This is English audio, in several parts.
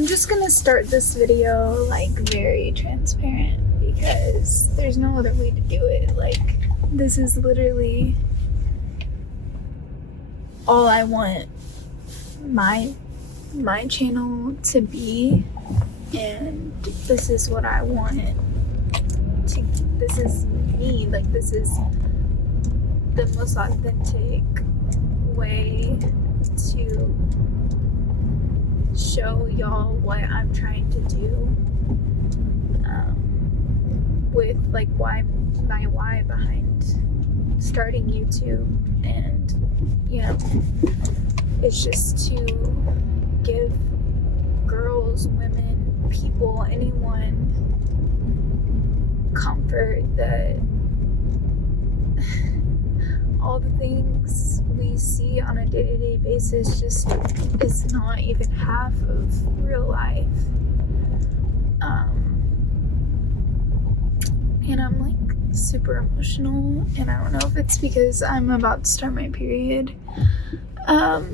I'm just gonna start this video like very transparent because there's no other way to do it. Like, this is literally all I want my channel to be, and this is what I want to, this is me, like this is the most authentic way to show y'all what I'm trying to do, with like my why behind starting YouTube. And you know, it's just to give girls, women, people, anyone comfort that all the things we see on a day-to-day basis just is not even half of real life. And I'm like super emotional, and I don't know if it's because I'm about to start my period, but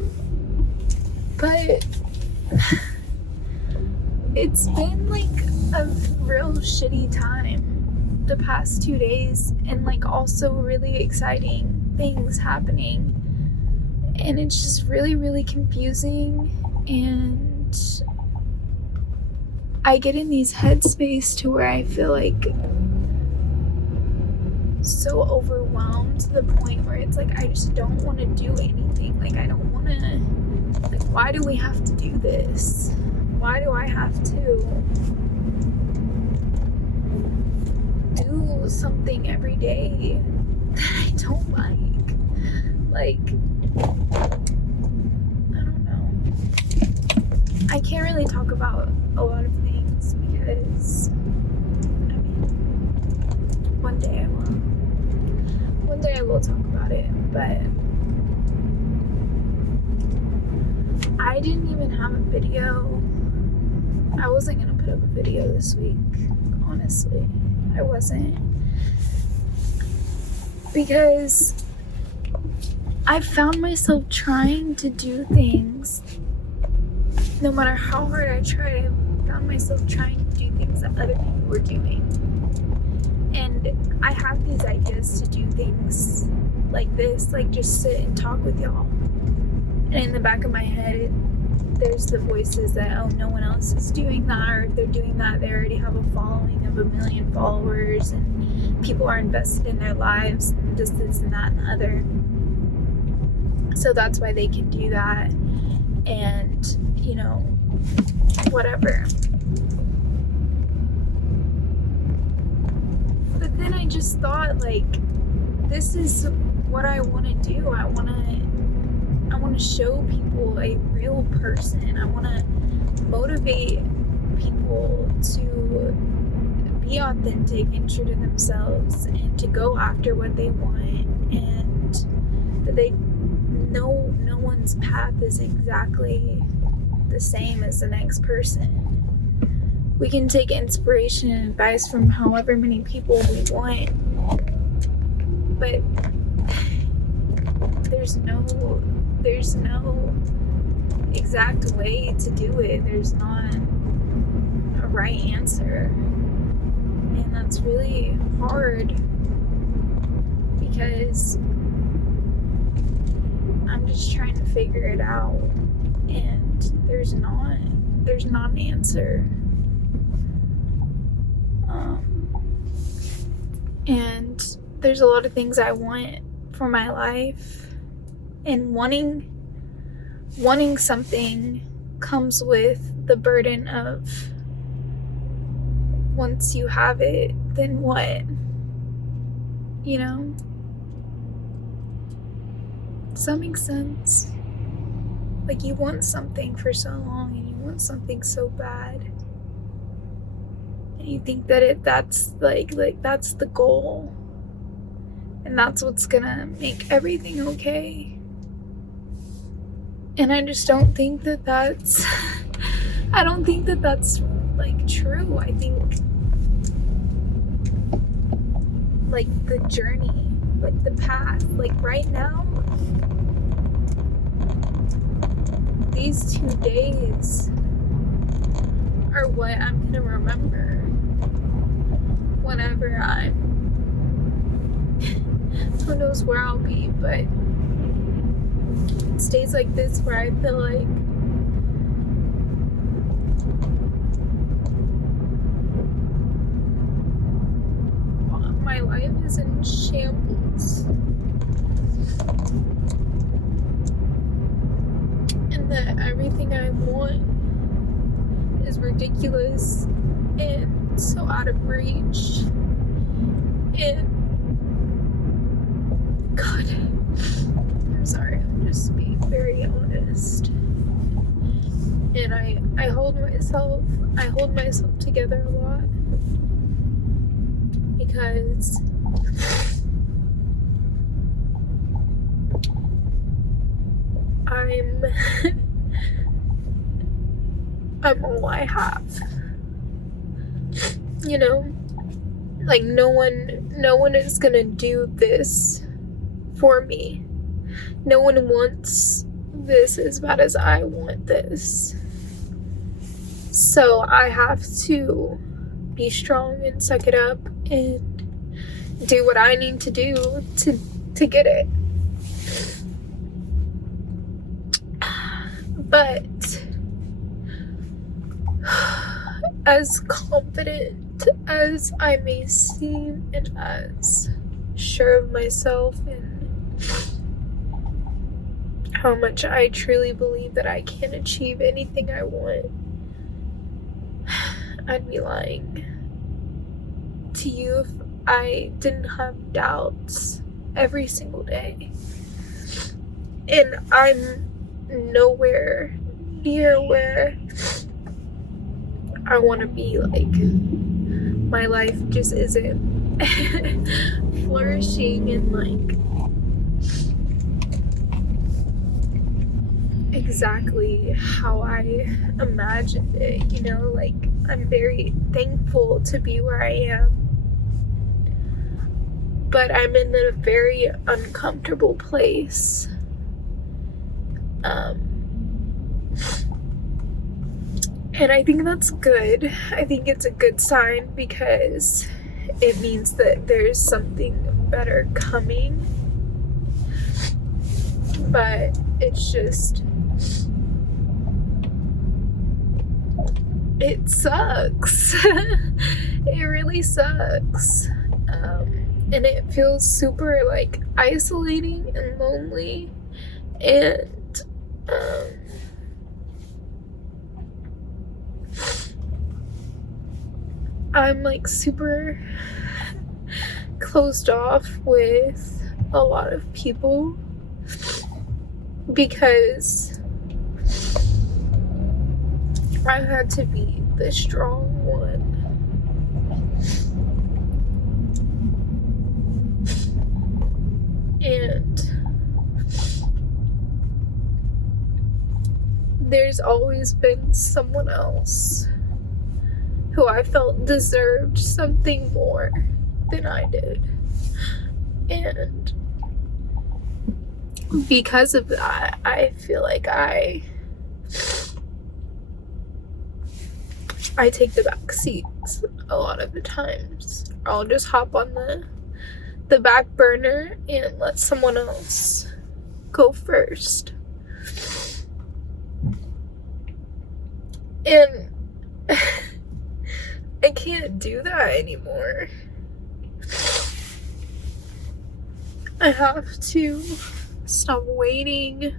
it's been like a real shitty time the past 2 days, and like also really exciting things happening, and it's just really confusing. And I get in these headspace to where I feel like so overwhelmed to the point where it's like I just don't want to do anything. Like, I don't want to, like, why do we have to do this? Why do I have to do something every day that I don't like? Like, I don't know. I can't really talk about a lot of things because, I mean, one day I will. One day I will talk about it, but I didn't even have a video. I wasn't gonna put up a video this week, honestly. I wasn't. Because I found myself trying to do things, no matter how hard I tried, I found myself trying to do things that other people were doing. And I have these ideas to do things like this, like just sit and talk with y'all. And in the back of my head, there's the voices that, oh, no one else is doing that, or if they're doing that, they already have a following of 1 million followers, and people are invested in their lives, and just this and that and the other. So that's why they can do that, and, you know, whatever. But then I just thought, like, this is what I want to do. I want to show people a real person. I want to motivate people to be authentic and true to themselves, and to go after what they want, and that no one's path is exactly the same as the next person. We can take inspiration and advice from however many people we want, but there's no exact way to do it. There's not a right answer, and that's really hard because I'm just trying to figure it out, and there's not an answer. And there's a lot of things I want for my life, and wanting something comes with the burden of, once you have it, then what? You know? Does that make sense? Like, you want something for so long, and you want something so bad, and you think that that's like that's the goal, and that's what's gonna make everything okay. And I just don't think that that's I don't think that that's like true. I think like the journey, like the path, like right now, these 2 days are what I'm gonna remember whenever I'm who knows where I'll be, but it's days like this where I feel like my life is in shambles and that everything I want is ridiculous and so out of reach. And God, I'm sorry, I'm just being very honest. And I hold myself together a lot because I'm all I have. You know? Like no one is gonna do this for me. No one wants this as bad as I want this. So I have to be strong and suck it up and do what I need to do to get it. But as confident as I may seem and as sure of myself and how much I truly believe that I can achieve anything I want, I'd be lying to you if I didn't have doubts every single day. And I'm nowhere near where I want to be. Like, my life just isn't flourishing and like exactly how I imagined it, you know? Like, I'm very thankful to be where I am, but I'm in a very uncomfortable place. And I think that's good. I think it's a good sign because it means that there's something better coming. But it's just, it sucks. It really sucks. And it feels super like isolating and lonely. And I'm like super closed off with a lot of people because I had to be the strong one. And there's always been someone else who I felt deserved something more than I did. And because of that, I feel like I take the back seats a lot of the times. I'll just hop on the back burner and let someone else go first. And I can't do that anymore. I have to stop waiting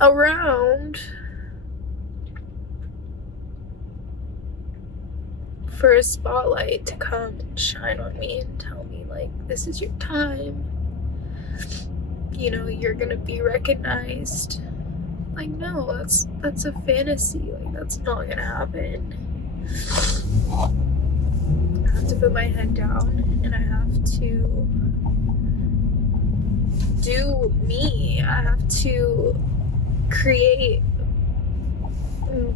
around for a spotlight to come and shine on me and tell me, like, this is your time. You know, you're gonna be recognized. Like, no, that's a fantasy. Like, that's not gonna happen. I have to put my head down and I have to do me. I have to create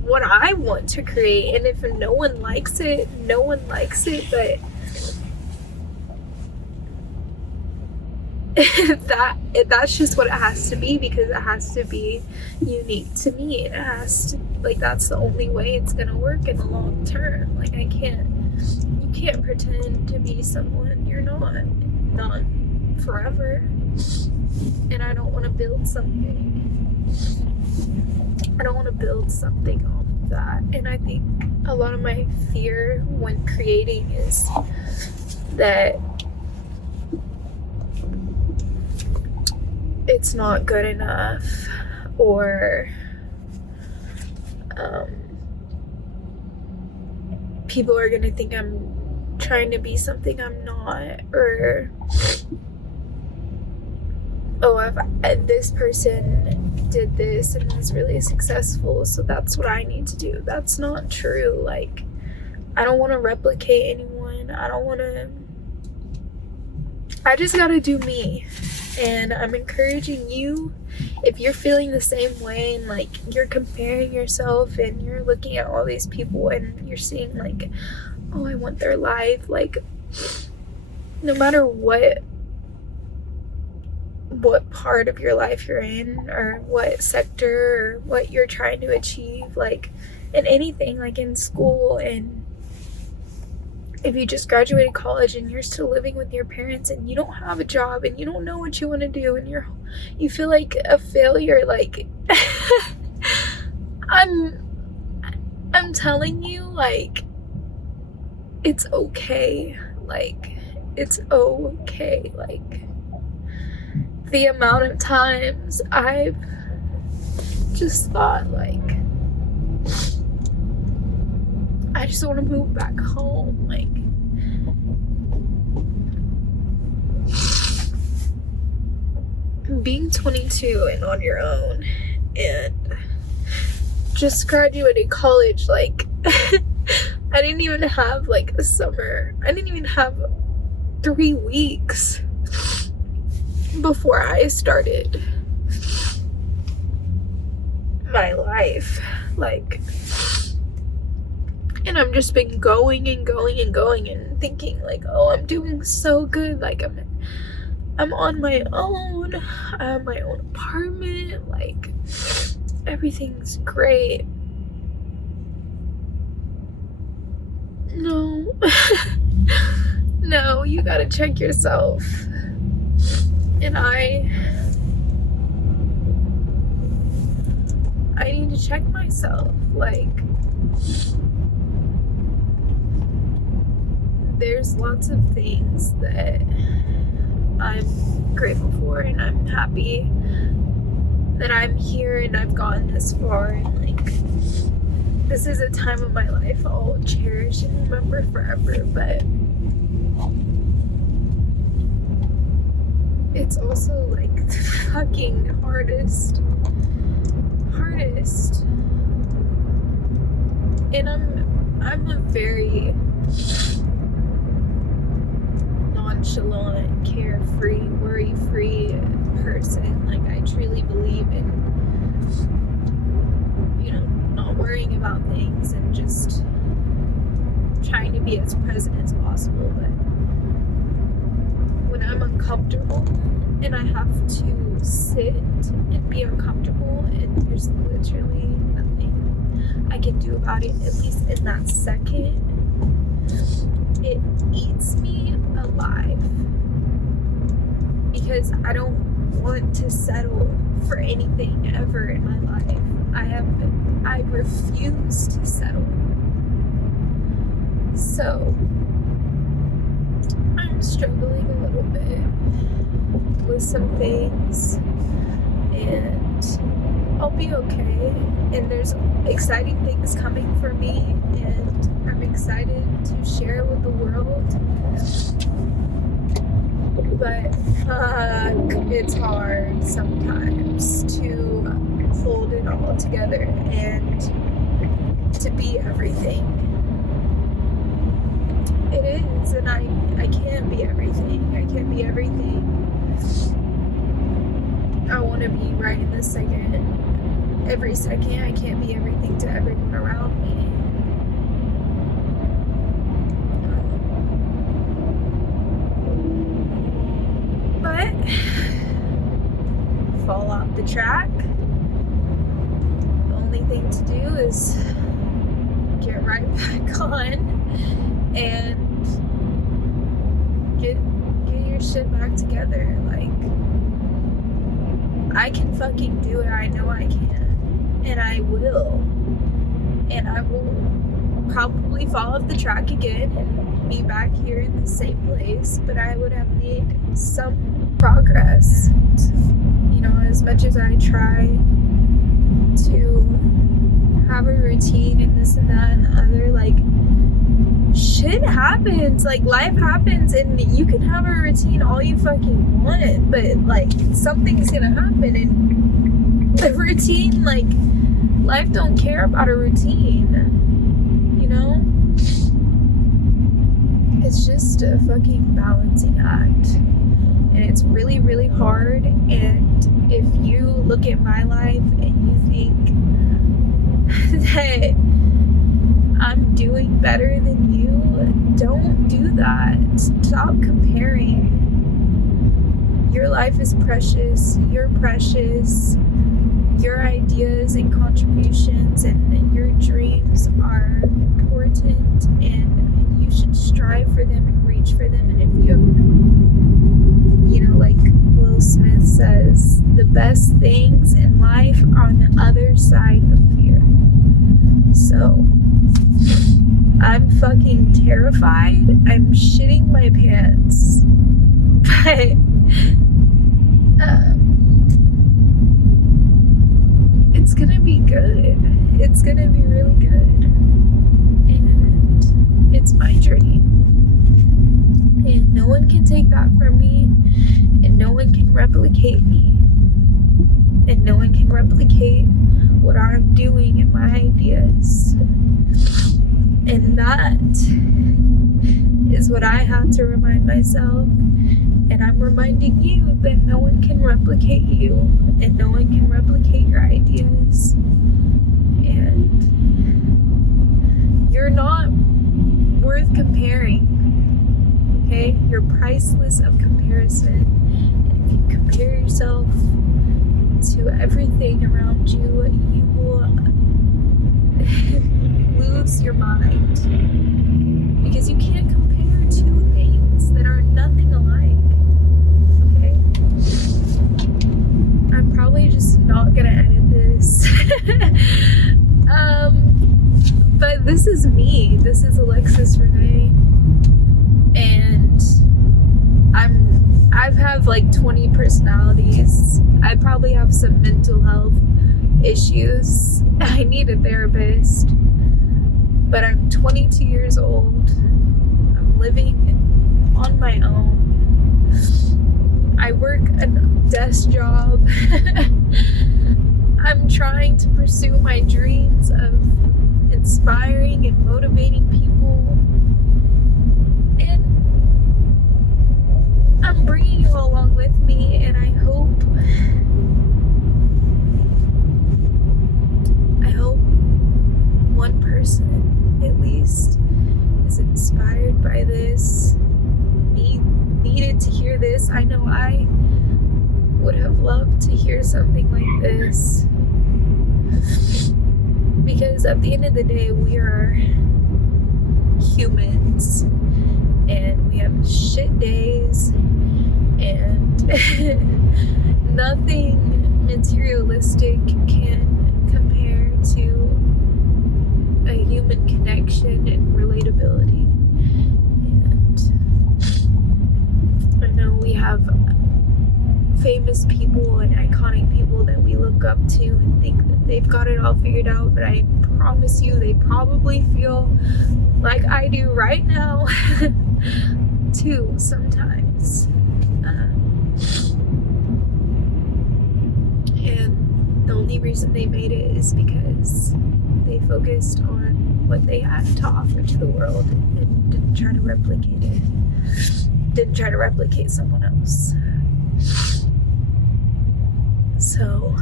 what I want to create. And if no one likes it, no one likes it. But that's just what it has to be, because it has to be unique to me. It has to, like, that's the only way it's gonna work in the long term. Like, you can't pretend to be someone you're not forever. And I don't want to build something. I don't want to build something off of that. And I think a lot of my fear when creating is that it's not good enough, or people are gonna think I'm trying to be something I'm not, or if this person did this and was really successful, so that's what I need to do. That's not true. Like, I don't want to replicate anyone. I just gotta do me. And I'm encouraging you, if you're feeling the same way and like you're comparing yourself and you're looking at all these people and you're seeing like, oh, I want their life, like, no matter what part of your life you're in, or what sector, or what you're trying to achieve, like in anything, like in school, and if you just graduated college and you're still living with your parents and you don't have a job and you don't know what you want to do, and you feel like a failure, like I'm telling you, like, it's okay. Like, it's okay. Like, the amount of times I've just thought, like, I just want to move back home. Like, being 22 and on your own and just graduated college, like, I didn't even have like a summer. I didn't even have 3 weeks before I started my life. Like, and I've just been going and going and going and thinking like, oh, I'm doing so good. Like, I'm on my own. I have my own apartment. Like, everything's great. No. No, you gotta check yourself. And I need to check myself. Like, there's lots of things that I'm grateful for, and I'm happy that I'm here and I've gotten this far, and like, this is a time of my life I'll cherish and remember forever. But it's also like the fucking hardest. And I'm a very nonchalant, carefree, worry-free person. Like, I truly believe in, not worrying about things and just trying to be as present as possible. But when I'm uncomfortable and I have to sit and be uncomfortable, and there's literally nothing I can do about it, at least in that second, it eats me alive, because I don't want to settle for anything ever in my life. I refuse to settle. So I'm struggling a little bit with some things, and I'll be okay. And there's exciting things coming for me, and I'm excited to share with the world. But it's hard sometimes to hold it all together and to be everything. It is, and I can't be everything. I can't be everything I want to be right in this second. Every second, I can't be everything to everyone around me. But track. The only thing to do is get right back on and get your shit back together. Like, I can fucking do it. I know I can. And I will. And I will probably fall off the track again and be back here in the same place, but I would have made some progress. You know, as much as I try to have a routine and this and that and the other, like, shit happens. Like, life happens, and you can have a routine all you fucking want, but, like, something's gonna happen, and the routine, like, life don't care about a routine. You know? It's just a fucking balancing act. And it's really, really hard. And if you look at my life and you think that I'm doing better than you, don't do that. Stop comparing. Your life is precious. You're precious. Your ideas and contributions and your dreams are important, and you should strive for them and reach for them. And if you have no, you know, like Will Smith says, the best things in life are on the other side of fear. So I'm fucking terrified. I'm shitting my pants. But it's gonna be good. It's gonna be really good. And it's my journey. And no one can take that from me. And no one can replicate me. And no one can replicate what I'm doing and my ideas. And that is what I have to remind myself. And I'm reminding you that no one can replicate you, and no one can replicate your ideas. And you're not worth comparing, okay? You're priceless of comparison. And if you compare yourself to everything around you, you will lose your mind. Because you can't compare two things that are nothing alike. I'm probably just not gonna edit this. But this is me. This is Alexis Renee. And I've have like 20 personalities. I probably have some mental health issues. I need a therapist. But I'm 22 years old. I'm living on my own. I work a desk job. I'm trying to pursue my dreams of inspiring and motivating people. And I'm bringing you along with me, and I hope one person at least is inspired by this, needed to hear this. I know I would have loved to hear something like this, because at the end of the day, we are humans, and we have shit days, and nothing materialistic can compare to a human connection and relatability. And I know we have famous people and iconic people that we look up to and think that they've got it all figured out, but I promise you they probably feel like I do right now too sometimes. And the only reason they made it is because they focused on what they had to offer to the world and didn't try to replicate it. Didn't try to replicate someone else. So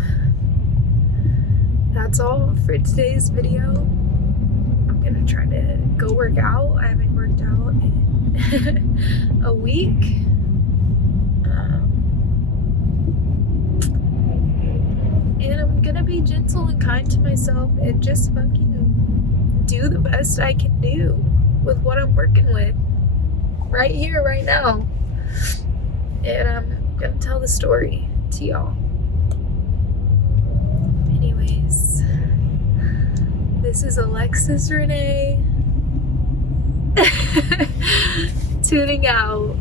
that's all for today's video. I'm gonna try to go work out. I haven't worked out in a week. gonna be gentle and kind to myself and just fucking do the best I can do with what I'm working with right here, right now. And I'm gonna tell the story to y'all. Anyways, this is Alexis Renee tuning out.